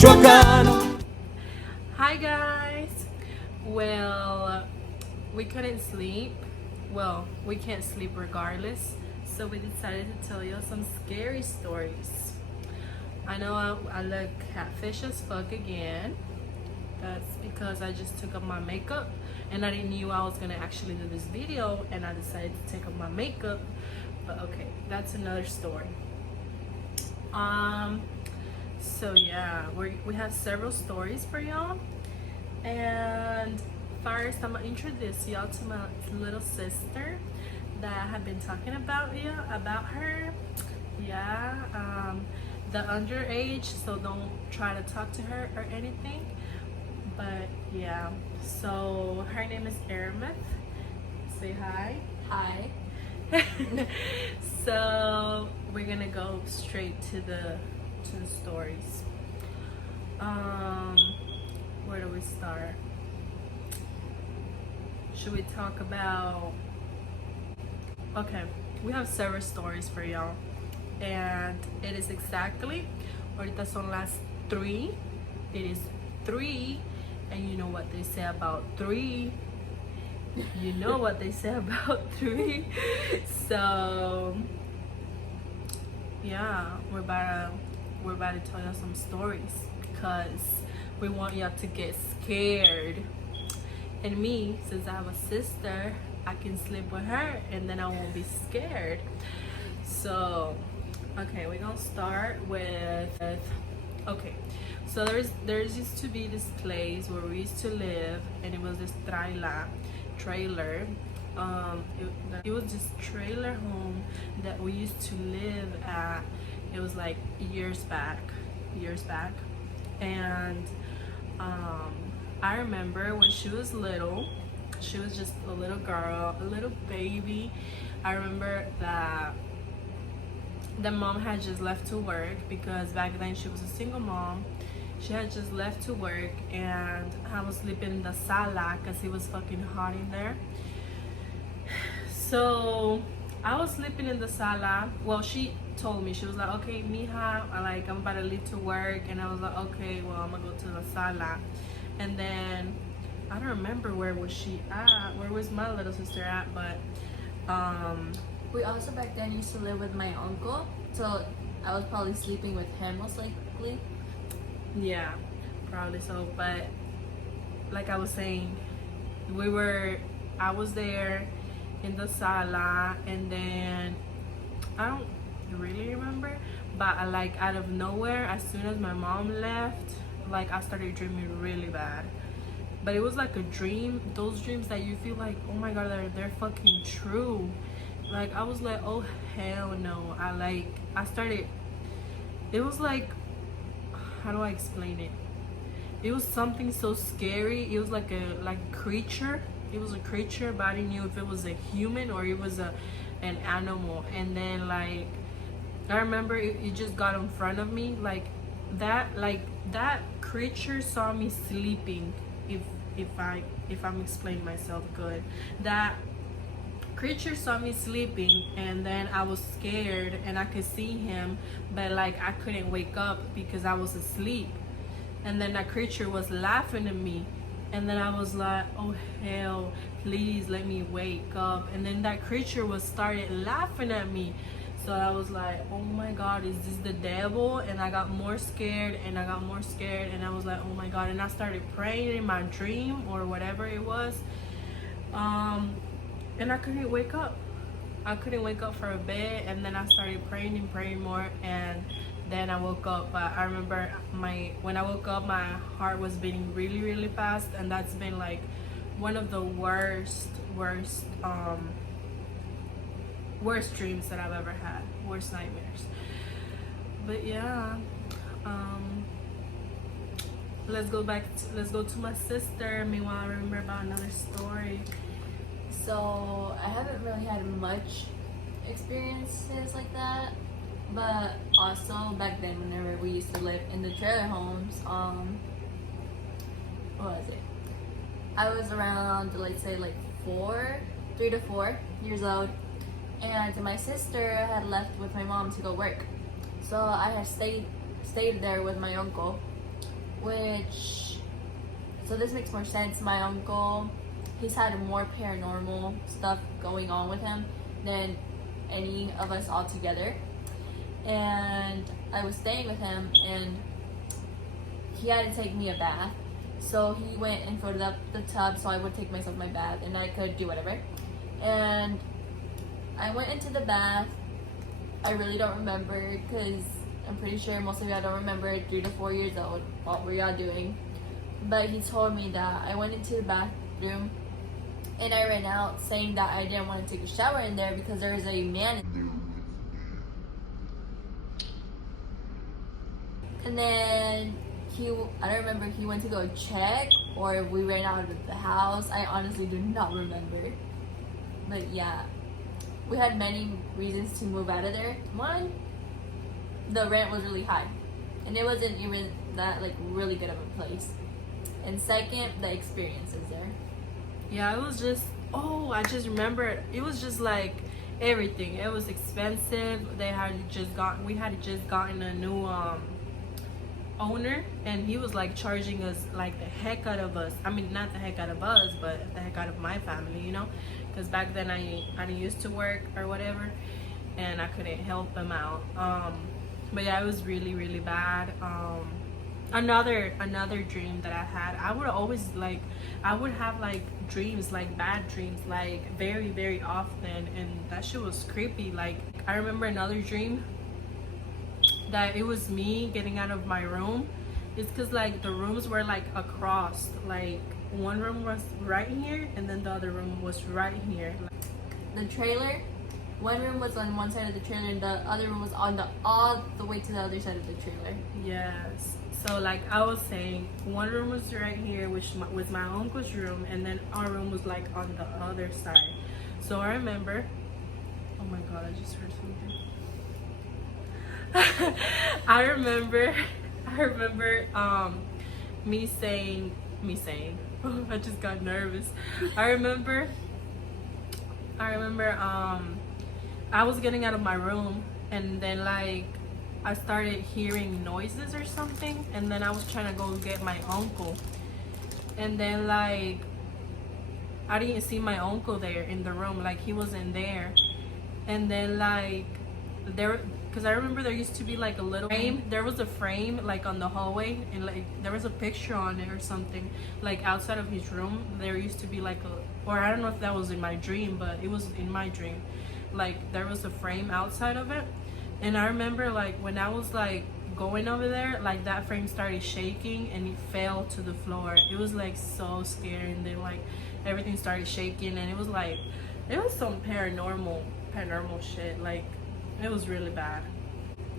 Michoacano. Hi guys. Well, we couldn't sleep. Well, we can't sleep regardless. So we decided to tell you some scary stories. I know I look catfish as fuck again. That's because I just took off my makeup and I didn't knew I was gonna actually do this video and I decided to take off my makeup. But okay, that's another story. So yeah, we have several stories for y'all. And first, I'm gonna introduce y'all to my little sister that I have been talking about her. Yeah, the underage, so don't try to talk to her or anything. But yeah, so her name is Aramith. Say hi. Hi. So we're gonna go straight to the stories. Where do we start? Should we talk about? Okay, we have several stories for y'all, and it is exactly. Ahorita son las 3. It is 3, and you know what they say about 3. You know what they say about 3. So yeah, we're about to tell y'all some stories because we want y'all to get scared. And me, since I have a sister, I can sleep with her and then I won't be scared. So okay, we're gonna start with okay. So there's used to be this place where we used to live, and it was this trailer. It was this trailer home that we used to live at. It was like years back, and I remember when she was little, she was just a little girl, a little baby. I remember that the mom had just left to work because back then she was a single mom. She had just left to work, and I was sleeping in the sala because it was fucking hot in there. So I was sleeping in the sala. Well, she told me, she was like, okay, mija, I'm about to leave to work. And I was like, okay, well, I'm gonna go to the sala. And then I don't remember where was she at, where was my little sister at, but We also back then used to live with my uncle, so I was probably sleeping with him most likely. yeah, probably so. But like I was saying, I was there in the sala, and then I don't really remember, but out of nowhere, as soon as my mom left, I started dreaming really bad. But it was like a dream, those dreams that you feel like, oh my god, they're fucking true. I was like, oh hell no. I started, it was like, how do I explain it? It was something so scary. It was like a creature. It was a creature, but I didn't know if it was a human or it was an animal. And then I remember it just got in front of me that creature saw me sleeping. If I'm explaining myself good, that creature saw me sleeping, and then I was scared and I could see him, but I couldn't wake up because I was asleep. And then that creature was laughing at me, and then I was like, oh hell, please let me wake up. And then that creature started laughing at me. So I was like, oh my god, is this the devil? And I got more scared, and I got more scared, and I was like, oh my god. And I started praying in my dream or whatever it was, and I couldn't wake up. I couldn't wake up for a bit, and then I started praying and praying more, and then I woke up. But I remember when I woke up, my heart was beating really, really fast, and that's been one of the worst dreams that I've ever had, worst nightmares. But yeah, let's go to my sister. Meanwhile, I remember about another story. So I haven't really had much experiences like that, but also back then whenever we used to live in the trailer homes, what was it? I was around, let's say 3 to 4 years old, and my sister had left with my mom to go work. So I had stayed there with my uncle, which, so this makes more sense. My uncle, he's had more paranormal stuff going on with him than any of us all together. And I was staying with him, and he had to take me a bath. So he went and filled up the tub so I would take myself my bath and I could do whatever. And I went into the bath. I really don't remember because I'm pretty sure most of y'all don't remember. 3 to 4 years old. What were y'all doing? But he told me that I went into the bathroom and I ran out saying that I didn't want to take a shower in there because there was a man in there. And then I don't remember if he went to go check or we ran out of the house. I honestly do not remember. But yeah, we had many reasons to move out of there. One, the rent was really high and it wasn't even that like really good of a place. And second, the experiences there. Yeah, it was just, oh, I just remember it was just like everything. It was expensive. We had just gotten a new owner, and he was like charging us like the heck out of us. I mean, not the heck out of us, but the heck out of my family, you know, because back then I didn't used to work or whatever, and I couldn't help them out. But yeah, it was really, really bad. Another dream that I had, I would have like dreams, like bad dreams, like very, very often, and that shit was creepy. Like, I remember another dream that it was me getting out of my room. It's because like the rooms were like across, like one room was right here and then the other room was right here. The trailer, one room was on one side of the trailer and the other room was on all the way to the other side of the trailer. Yes. So like I was saying, one room was right here, which was my uncle's room, and then our room was like on the other side. So I remember, oh my god, I just heard something. I remember me saying I just got nervous. I remember I was getting out of my room, and then like I started hearing noises or something, and then I was trying to go get my uncle, and then like I didn't see my uncle there in the room, like he wasn't there. And then like because I remember there used to be like a little frame. There was a frame like on the hallway, and like there was a picture on it or something. Like outside of his room, there used to be like or I don't know if that was in my dream, but it was in my dream. Like there was a frame outside of it, and I remember like when I was like going over there, like that frame started shaking and it fell to the floor. It was like so scary, and then like everything started shaking, and it was some paranormal shit. Like it was really bad.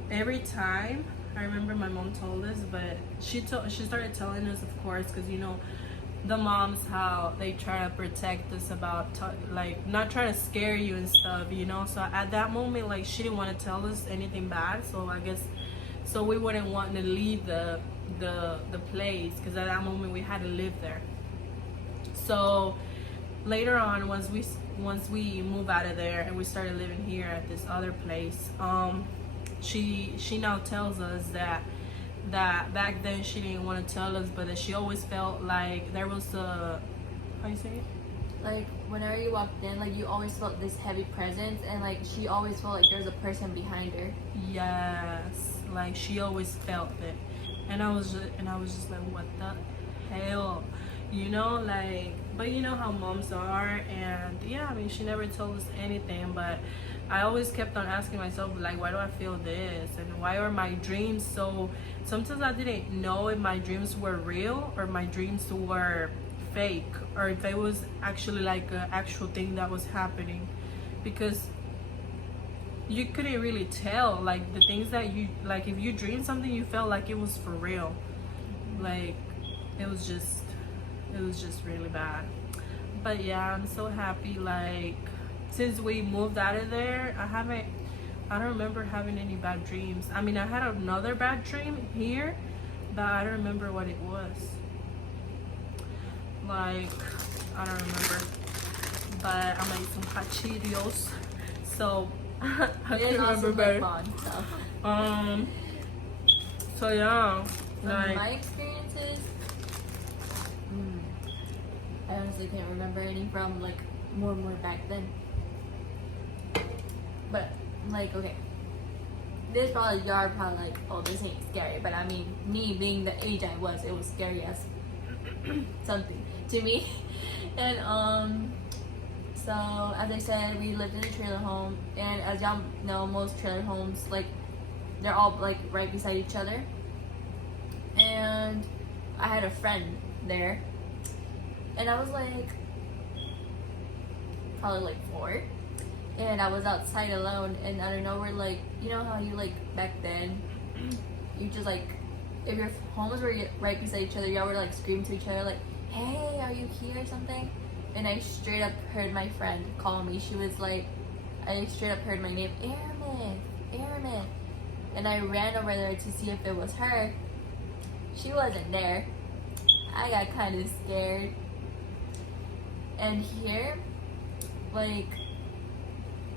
Every time, I remember my mom told us, but she started telling us, of course, because you know the moms, how they try to protect us about like not trying to scare you and stuff, you know. So at that moment, like she didn't want to tell us anything bad, so I guess so we wouldn't want to leave the place, because at that moment we had to live there. So later on, once we moved out of there and we started living here at this other place, she now tells us that back then she didn't want to tell us, but that she always felt like there was a, how you say it? Like whenever you walked in, like you always felt this heavy presence, and like she always felt like there's a person behind her. Yes, like she always felt it, and I was just like, what the hell, you know, like. But you know how moms are, and yeah, I mean, she never told us anything, but I always kept on asking myself, like, why do I feel this, and why are my dreams so. Sometimes I didn't know if my dreams were real or my dreams were fake, or if it was actually like an actual thing that was happening, because you couldn't really tell, like the things that you, like if you dream something, you felt like it was for real. Like it was just really bad. But yeah, I'm so happy, like since we moved out of there, I don't remember having any bad dreams. I mean, I had another bad dream here, but I don't remember what it was. Like, I don't remember. But I made some hot Cheerios, so I can remember better. So yeah, From Like- my experiences, I honestly can't remember any from like more back then. But like, okay, this probably y'all are probably like, oh, this ain't scary. But I mean, me being the age I was, it was scary as something to me. And so as I said, we lived in a trailer home, and as y'all know, most trailer homes, like, they're all like right beside each other. And I had a friend there, and I was like probably like 4, and I was outside alone, and out of nowhere, like, you know how you like back then, you just like, if your homes were right beside each other, y'all would like scream to each other like, hey, are you here or something? And I straight up heard my friend call me. She was like, I straight up heard my name, Airman. And I ran over there to see if it was her. She wasn't there. I got kind of scared. And here, like,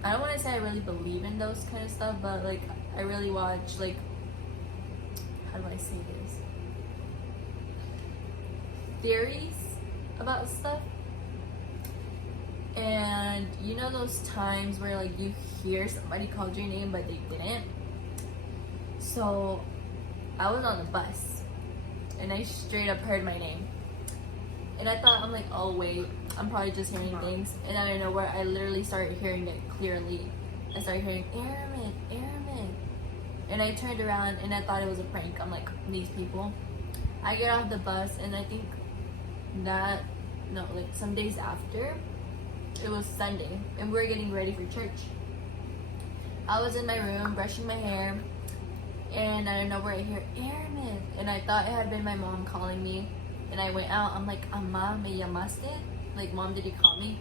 I don't want to say I really believe in those kind of stuff, but like, I really watch, like, how do I say this? Theories about stuff. And you know those times where like you hear somebody called your name but they didn't? So I was on the bus and I straight up heard my name. And I thought, I'm like, oh wait, I'm probably just hearing things. And out of nowhere, I literally started hearing it clearly. I started hearing, Airman. And I turned around and I thought it was a prank. I'm like, these people. I get off the bus and I think some days after, it was Sunday and we were getting ready for church. I was in my room brushing my hair, and out of nowhere I hear Airman, and I thought it had been my mom calling me. And I went out. I'm like, Amma, me llamaste? Like, Mom, did you call me?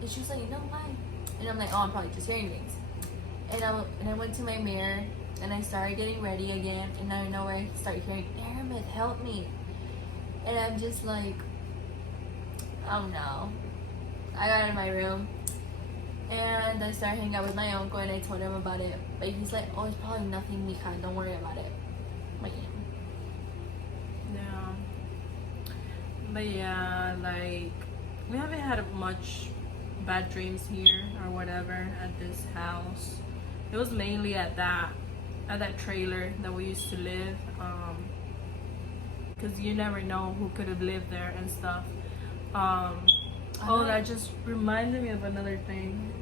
And she was like, no, why? And I'm like, oh, I'm probably just hearing things. And I went to my mirror and I started getting ready again. And out of nowhere I started hearing, Airman, help me. And I'm just like, oh no. I got out of my room and I started hanging out with my uncle, and I told him about it. But he's like, oh, it's probably nothing, Mika. Don't worry about it. I'm like, Yeah. But yeah, like, we haven't had much bad dreams here or whatever at this house. It was mainly at that trailer that we used to live, because you never know who could have lived there and stuff. That just reminded me of another thing.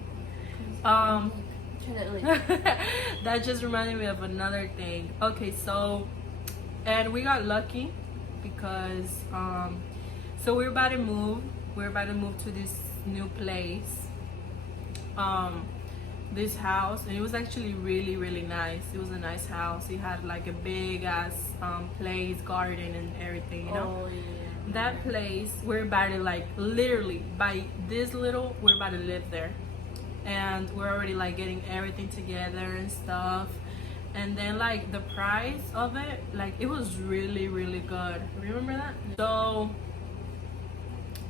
That just reminded me of another thing. Okay, so, and we got lucky because so we're about to move to this new place, this house, and it was actually really nice. It was a nice house. It had like a big ass place, garden and everything, you know. oh yeah. That place, we're about to, like, literally by this little, we're about to live there, and we're already like getting everything together and stuff. And then like the price of it, like, it was really good. Remember that? So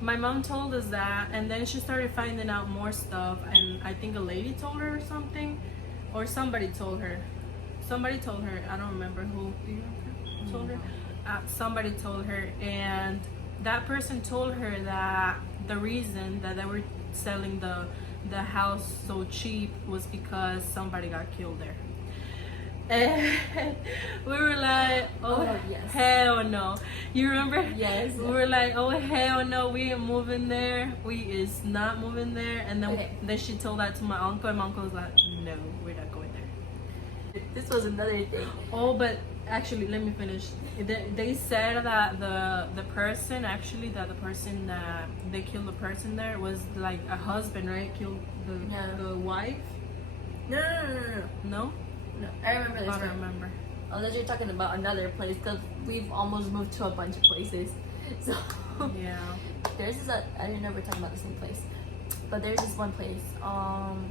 my mom told us that, and then she started finding out more stuff, and I think a lady told her or something, or somebody told her, I don't remember who. Do you remember who told her? Somebody told her, and that person told her that the reason that they were selling the house so cheap was because somebody got killed there. And we were like, oh yes. Hell no. You remember? Yes. We were like, oh hell no, we ain't moving there. We is not moving there. And then then she told that to my uncle, and my uncle was like, no, we're not going there. This was another thing. Oh, but actually, let me finish. They said that the person that they killed the person there was like a husband, right? Killed the wife. No. No, No, I remember this. I don't remember. Unless you're talking about another place, because we've almost moved to a bunch of places. So Yeah. there's this. I didn't know we're talking about the same place, but there's this one place.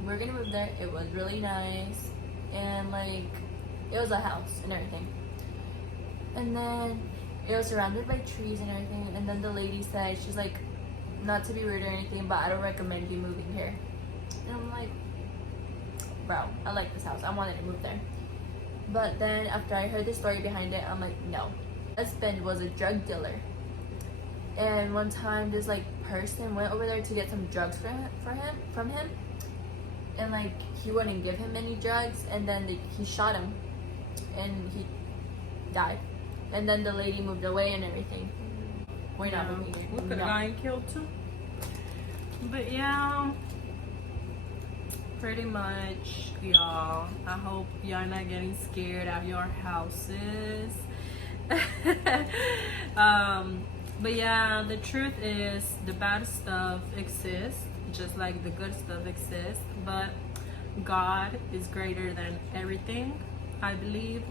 We're gonna move there. It was really nice, and like, it was a house and everything. And then it was surrounded by trees and everything. And then the lady said, she's like, not to be rude or anything, but I don't recommend you moving here. And I'm like, bro, I like this house. I wanted to move there. But then after I heard the story behind it, I'm like, no, husband was a drug dealer. And one time this like person went over there to get some drugs from him. And like he wouldn't give him any drugs, and then he shot him and he died. And then the lady moved away and everything. We're not moving here. We could have gotten killed too. But yeah, pretty much, y'all. I hope y'all not getting scared out your houses. But yeah, the truth is the bad stuff exists, just like the good stuff exists. But God is greater than everything, I believe,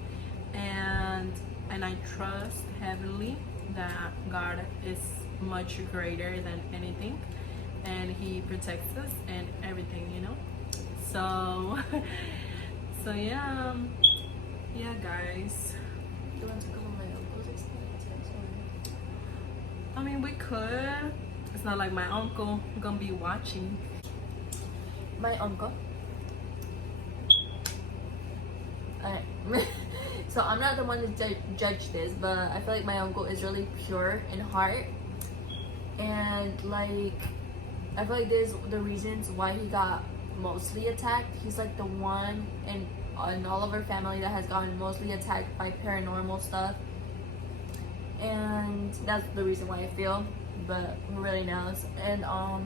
and I trust heavily that God is much greater than anything, and He protects us and everything, you know. So yeah, guys. Do you want to go on my uncle's experiences? I mean, we could. It's not like my uncle gonna be watching. My uncle. Alright. So I'm not the one to judge this, but I feel like my uncle is really pure in heart. And like, I feel like there's the reasons why he got mostly attacked. He's like the one in all of our family that has gotten mostly attacked by paranormal stuff. And that's the reason why I feel, but who really knows? And I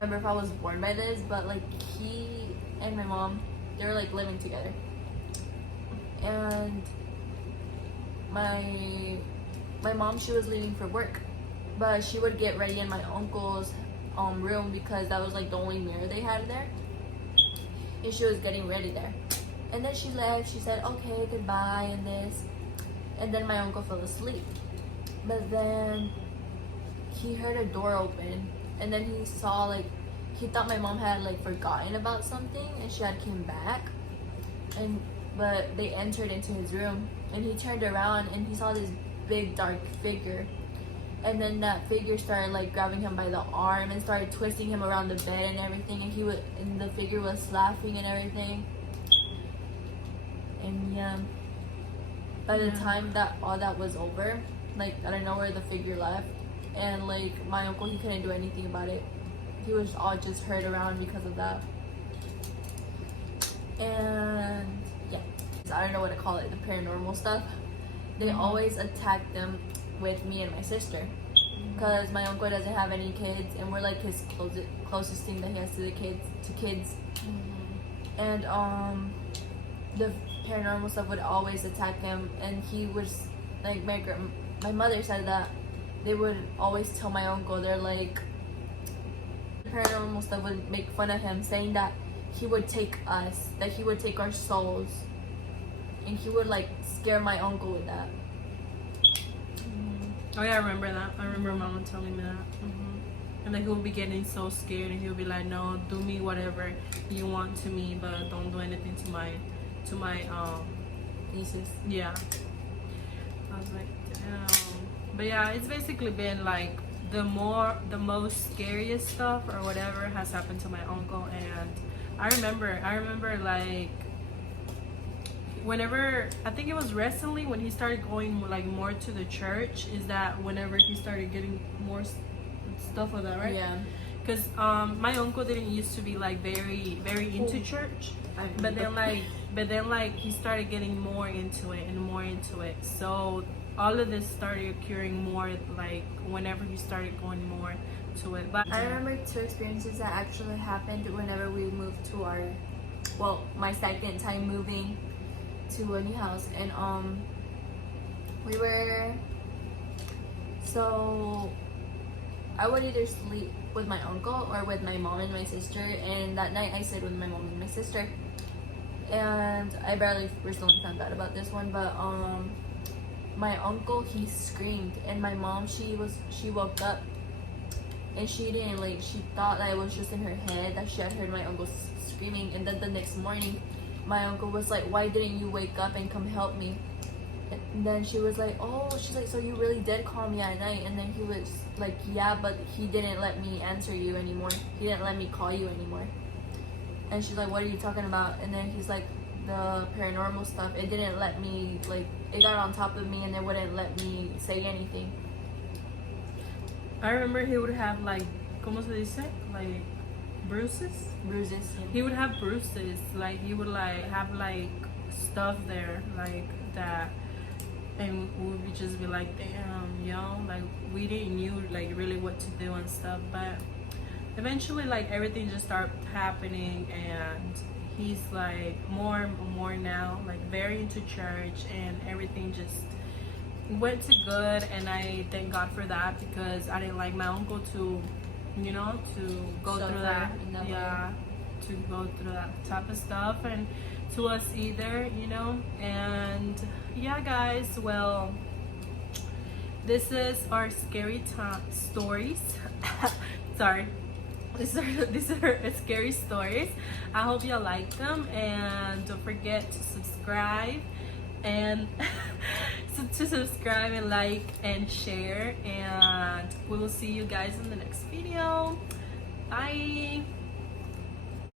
remember if I was born by this, but like he and my mom, they were like living together. And my mom, she was leaving for work, but she would get ready in my uncle's room because that was like the only mirror they had there, and she was getting ready there. And then she left. She said okay, goodbye, and this, and then my uncle fell asleep. But then he heard a door open, and then he saw like, he thought my mom had like forgotten about something and she had came back, but they entered into his room, and he turned around and he saw this big dark figure. And then that figure started like grabbing him by the arm and started twisting him around the bed and everything, and the figure was laughing and everything. And yeah, by the time that all that was over, like I don't know where the figure left, and like my uncle, he couldn't do anything about it. He was all just hurt around because of that. And yeah, I don't know what to call it, the paranormal stuff. They always attack them with me and my sister, because my uncle doesn't have any kids, and we're like his closest thing that he has to kids. And the paranormal stuff would always attack him, and he was like, my mother said that they would always tell my uncle, they're like, the paranormal stuff would make fun of him, saying that he would take us, that he would take our souls, and he would like scare my uncle with that. Oh yeah, I remember that. I remember Mama telling me that. And then he would be getting so scared, and he would be like, "No, do me whatever you want to me, but don't do anything to my nieces." Yeah. I was like, damn. But yeah, it's basically been like the most scariest stuff or whatever has happened to my uncle. And I remember like, whenever, I think it was recently when he started going like more to the church, is that whenever he started getting more stuff like that, right? Yeah. Because my uncle didn't used to be like very into church, but then like he started getting more into it. So all of this started occurring more like whenever he started going more to it. But I remember two experiences that actually happened whenever we moved to my second time moving to a new house. And I would either sleep with my uncle or with my mom and my sister, and that night I stayed with my mom and my sister. And I barely recently found out about this one, but my uncle, he screamed, and my mom, she woke up, and she didn't, like, she thought that it was just in her head that she had heard my uncle screaming. And then the next morning my uncle was like, "Why didn't you wake up and come help me?" And then she was like, "Oh," she's like, "So you really did call me at night?" And then he was like, "Yeah, but he didn't let me answer you anymore. He didn't let me call you anymore." And she's like, "What are you talking about?" And then he's like, the paranormal stuff, it didn't let me, like, it got on top of me and it wouldn't let me say anything. I remember he would have like, ¿cómo se dice? Like bruises. Bruises. He would have bruises. Like he would like have like stuff there like that, and we would just be like, damn, yo, like we didn't knew like really what to do and stuff. But eventually, like everything just started happening, and he's like more and more now, like very into church, and everything just went to good. And I thank God for that, because I didn't like my uncle to, you know, to go Suffer through that. in that Yeah, to go through that type of stuff, and to us either, you know. And yeah, guys, well, this is our scary time stories. Sorry. These are scary stories. I hope you like them, and don't forget to subscribe and to subscribe and like and share, and we will see you guys in the next video. Bye.